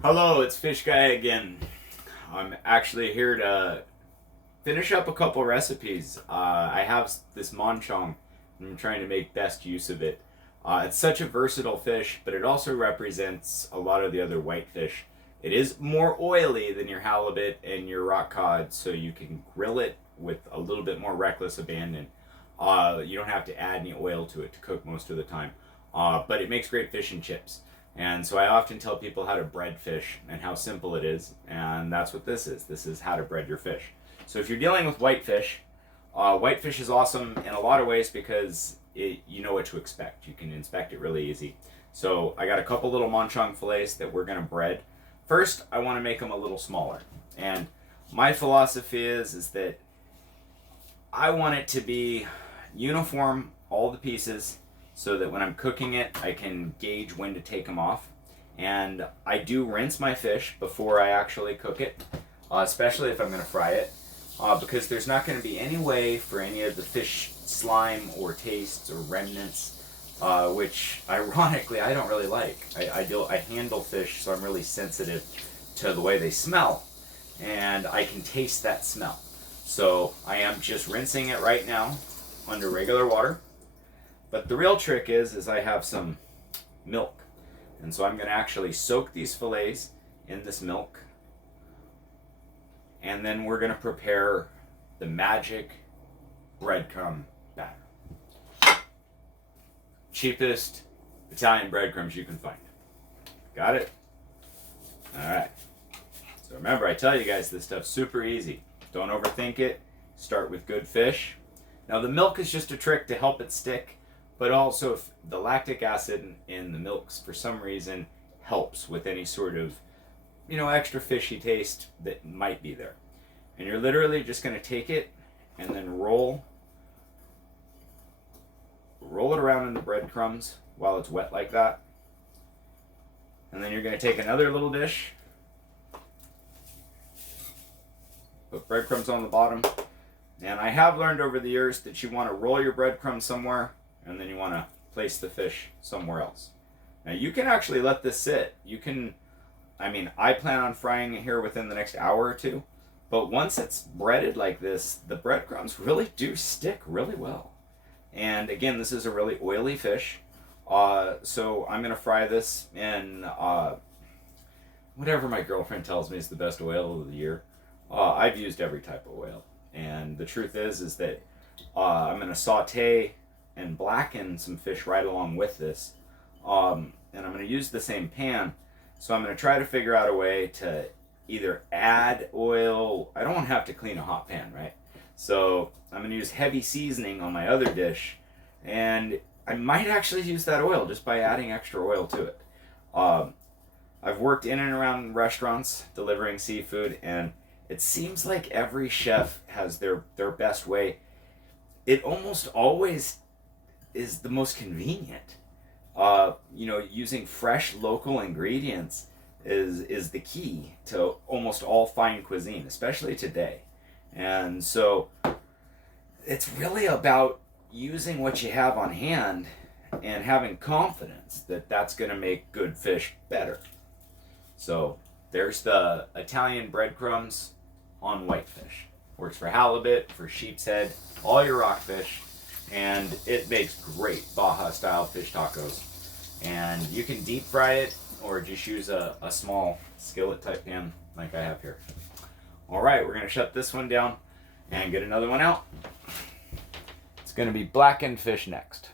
Hello, it's Fish Guy again. I'm actually here to finish up a couple recipes. I have this monchong, and I'm trying to make best use of it. It's such a versatile fish, but it also represents a lot of the other whitefish. It is more oily than your halibut and your rock cod, so you can grill it with a little bit more reckless abandon. You don't have to add any oil to it to cook most of the time, but it makes great fish and chips. And so I often tell people how to bread fish and how simple it is, and that's what this is. This is how to bread your fish. So if you're dealing with whitefish is awesome in a lot of ways because you know what to expect. You can inspect it really easy. So I got a couple little monchong fillets that we're gonna bread. First, I want to make them a little smaller, and my philosophy is that I want it to be uniform, all the pieces, so that when I'm cooking it, I can gauge when to take them off. And I do rinse my fish before I actually cook it, especially if I'm going to fry it, because there's not going to be any way for any of the fish slime or tastes or remnants, which ironically I don't really like. I handle fish, so I'm really sensitive to the way they smell, and I can taste that smell. So I am just rinsing it right now under regular water. But the real trick is I have some milk. And so I'm going to actually soak these fillets in this milk. And then we're going to prepare the magic breadcrumb batter. Cheapest Italian breadcrumbs you can find. Got it? Alright. So remember, I tell you guys, this stuff's super easy. Don't overthink it. Start with good fish. Now the milk is just a trick to help it stick. But also, if the lactic acid in the milks, for some reason, helps with any sort of, extra fishy taste that might be there. And you're literally just going to take it and then roll it around in the breadcrumbs while it's wet like that. And then you're going to take another little dish, put breadcrumbs on the bottom. And I have learned over the years that you want to roll your breadcrumbs somewhere, and then you want to place the fish somewhere else. Now you can actually let this sit. I plan on frying it here within the next hour or two, but once it's breaded like this, the breadcrumbs really do stick really well. And again, this is a really oily fish, so I'm going to fry this in whatever my girlfriend tells me is the best oil of the year. I've used every type of oil, and the truth is that I'm going to saute and blacken some fish right along with this. And I'm going to use the same pan. So I'm going to try to figure out a way to either add oil. I don't want to have to clean a hot pan, right? So I'm going to use heavy seasoning on my other dish. And I might actually use that oil just by adding extra oil to it. I've worked in and around restaurants delivering seafood, and it seems like every chef has their best way. It almost always is the most convenient. Using fresh local ingredients is the key to almost all fine cuisine, especially today. And so it's really about using what you have on hand and having confidence that that's going to make good fish better. So there's the Italian breadcrumbs on whitefish. Works for halibut, for sheep's head, all your rockfish. And it makes great Baja style fish tacos. And you can deep fry it or just use a small skillet type pan like I have here. Alright, we're going to shut this one down and get another one out. It's going to be blackened fish next.